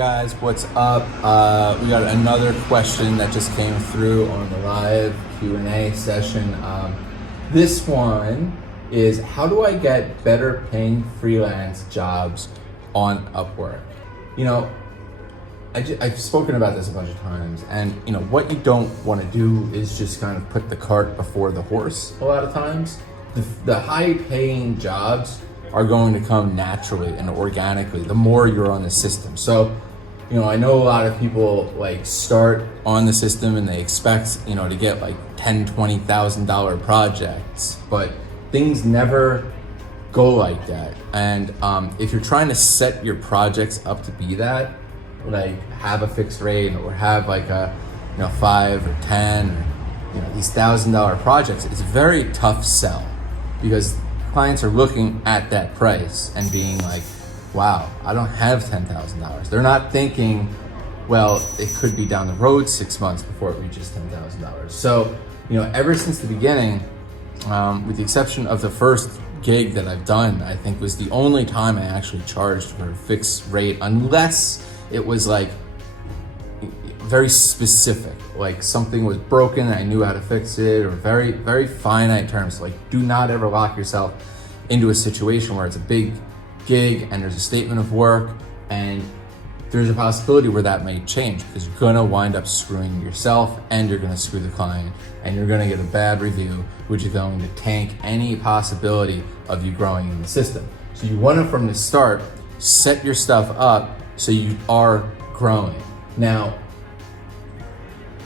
guys, what's up? We got another question that just came through on the live Q&A session. This one is, how do I get better paying freelance jobs on Upwork? You know, I've spoken about this a bunch of times, and you know, what you don't want to do is just kind of put the cart before the horse a lot of times. The high paying jobs are going to come naturally and organically the more you're on the system. So, you know, I know a lot of people like start on the system and they expect, you know, to get like $10,000, $20,000 projects, but things never go like that. And if you're trying to set your projects up to be that, like have a fixed rate or have like a, you know, 5 or 10, or, you know, these $1,000 projects, it's a very tough sell because clients are looking at that price and being like, wow, I don't have $10,000. They're not thinking, well, it could be down the road 6 months before it reaches $10,000. So, you know, ever since the beginning, with the exception of the first gig that I've done, I think was the only time I actually charged for a fixed rate, unless it was like very specific, like something was broken and I knew how to fix it, or very, very finite terms. Like, do not ever lock yourself into a situation where it's a big gig and there's a statement of work and there's a possibility where that may change, because you're gonna wind up screwing yourself and you're gonna screw the client and you're gonna get a bad review, which is going to tank any possibility of you growing in the system. So you wanna, from the start, set your stuff up so you are growing. Now,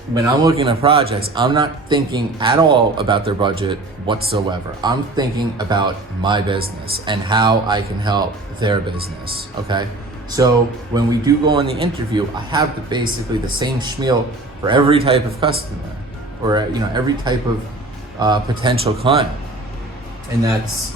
when I'm looking at projects, I'm not thinking at all about their budget whatsoever. I'm thinking about my business and how I can help their business, okay? So when we do go on the interview, I have basically the same spiel for every type of customer, or you know, every type of potential client. And that's,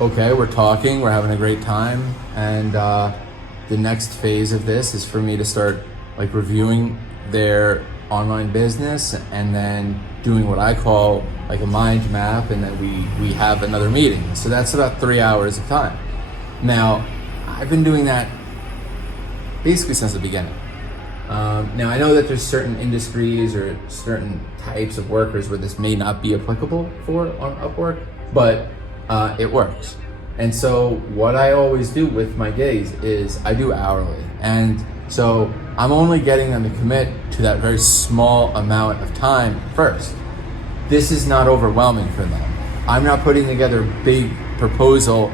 okay, we're talking, we're having a great time, and the next phase of this is for me to start like reviewing their online business and then doing what I call like a mind map, and then we have another meeting. So that's about 3 hours of time. Now, I've been doing that basically since the beginning. Now, I know that there's certain industries or certain types of workers where this may not be applicable for on Upwork, but it works. And so what I always do with my gigs is I do hourly. And so I'm only getting them to commit to that very small amount of time first. This is not overwhelming for them. I'm not putting together a big proposal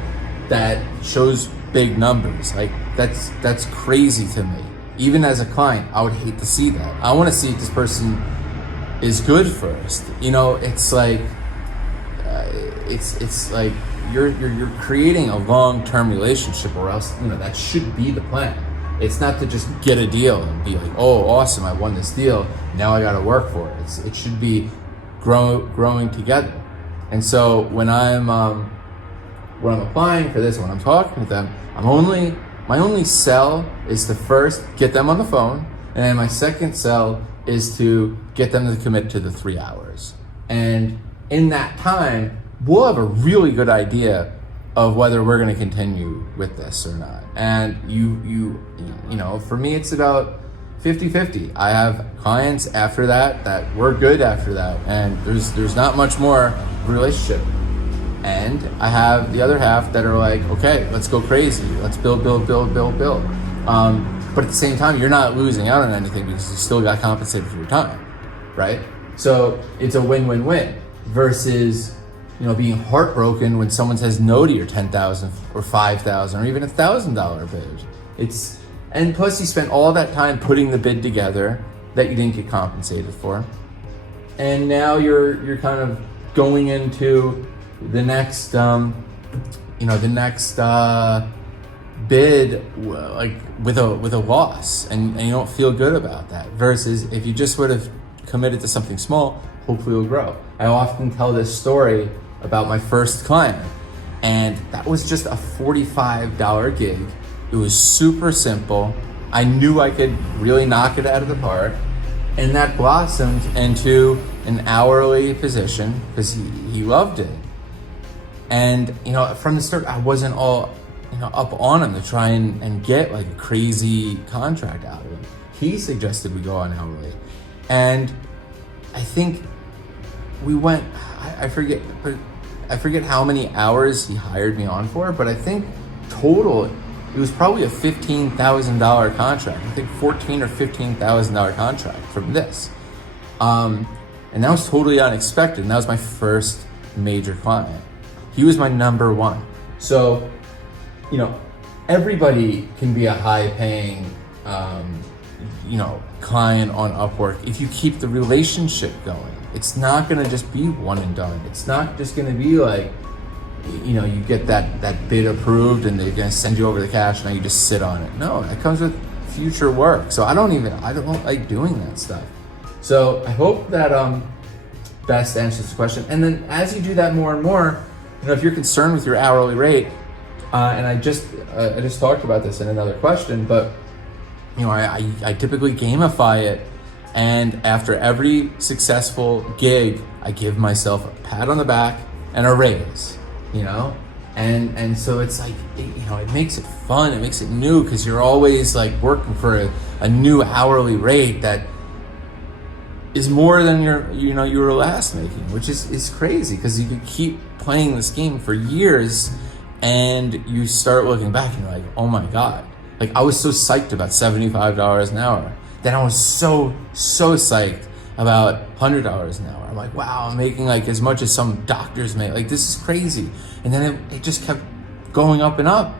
that shows big numbers. Like, that's crazy to me. Even as a client, I would hate to see that. I want to see if this person is good first. You know, it's like, it's like you're creating a long-term relationship, or else, you know, that should be the plan. It's not to just get a deal and be like, oh, awesome, I won this deal, now I gotta work for it. It should be growing together. And so when I'm applying for this, when I'm talking with them, my only sell is to first get them on the phone, and then my second sell is to get them to commit to the 3 hours. And in that time, we'll have a really good idea of whether we're going to continue with this or not. And you know, for me, it's about 50-50. I have clients after that we're good after that, and there's not much more relationship. And I have the other half that are like, okay, let's go crazy. Let's build. But at the same time, you're not losing out on anything because you still got compensated for your time, right? So it's a win-win-win versus, you know, being heartbroken when someone says no to your $10,000 or $5,000 or even $1,000 bid. And plus you spent all that time putting the bid together that you didn't get compensated for. And now you're kind of going into the next, bid like with a loss, and you don't feel good about that. Versus if you just would have committed to something small, hopefully it'll grow. I often tell this story about my first client, and that was just a $45 gig. It was super simple. I knew I could really knock it out of the park, and that blossomed into an hourly position because he loved it. And you know, from the start, I wasn't all up on him to try and get like a crazy contract out of him. He suggested we go on hourly, and I think we went. I forget how many hours he hired me on for, but I think total it was probably a $15,000 contract. I think $14,000 or $15,000 contract from this, and that was totally unexpected. And that was my first major client. He was my number one. So, everybody can be a high-paying, client on Upwork if you keep the relationship going. It's not gonna just be one and done. It's not just gonna be like, you get that bid approved and they're gonna send you over the cash and now you just sit on it. No, it comes with future work. So I don't like doing that stuff. So I hope that best answers the question. And then as you do that more and more, if you're concerned with your hourly rate, and I just talked about this in another question, but I typically gamify it, and after every successful gig, I give myself a pat on the back and a raise, and so it's like, it makes it fun, it makes it new, because you're always like working for a new hourly rate that is more than you were last making, which is crazy, because you can keep playing this game for years and you start looking back and you're like, oh my God, like I was so psyched about $75 an hour. Then I was so psyched about $100 an hour. I'm like, wow, I'm making like as much as some doctors make. Like, this is crazy. And then it just kept going up and up.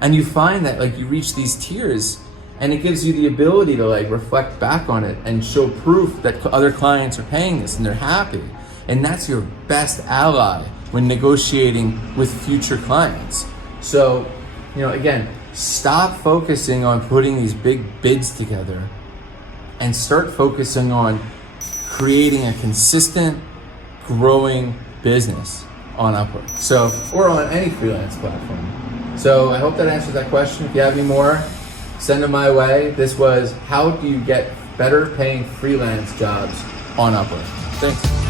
And you find that like you reach these tiers, and it gives you the ability to like reflect back on it and show proof that other clients are paying this and they're happy. And that's your best ally when negotiating with future clients. So, again, stop focusing on putting these big bids together and start focusing on creating a consistent, growing business on Upwork. So, or on any freelance platform. So I hope that answers that question. If you have any more, send them my way. This was how do you get better paying freelance jobs on Upwork. Thanks.